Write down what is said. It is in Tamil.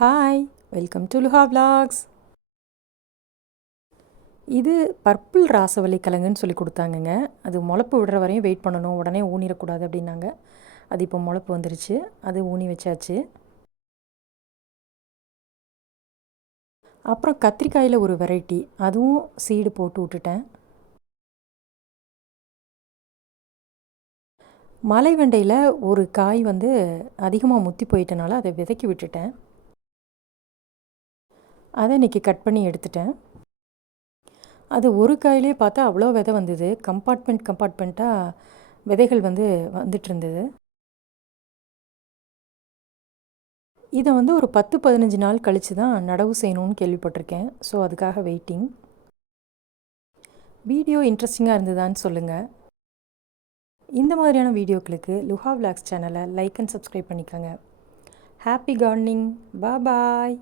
Hi welcome to Luha vlogs இது பர்பிள் ராசவல்லி கிழங்குன்னு சொல்லி கொடுத்தாங்கங்க. அது முளப்பு விடுற வரையும் வெயிட் பண்ணணும். உடனே ஊனிடக்கூடாது அப்படின்னாங்க. அது இப்போ முளப்பு வந்துருச்சு. அது ஊனி வச்சாச்சு. அப்புறம் கத்திரிக்காயில் ஒரு வெரைட்டி அதுவும் சீடு போட்டு விட்டுட்டேன். மலை வெண்டையில் ஒரு காய் வந்து அதிகமாக முத்தி போயிட்டனால அதை விதைக்கி விட்டுட்டேன். அதை இன்றைக்கி கட் பண்ணி எடுத்துட்டேன். அது ஒரு காயிலே பார்த்தா அவ்வளோ விதை வந்தது. கம்பார்ட்மெண்ட் கம்பார்ட்மெண்ட்டாக விதைகள் வந்து வந்துட்டு இருந்தது. இதை வந்து ஒரு பத்து பதினஞ்சு நாள் கழித்து தான் நடவு செய்யணும்னு கேள்விப்பட்டிருக்கேன். ஸோ அதுக்காக வெயிட்டிங் வீடியோ இன்ட்ரெஸ்டிங்காக இருந்ததான்னு சொல்லுங்கள் இந்த மாதிரியான வீடியோக்களுக்கு லுஹா விளாக்ஸ் சேனலை லைக் அண்ட் சப்ஸ்கிரைப் பண்ணிக்கோங்க. ஹாப்பி கார்டனிங் பா பாய்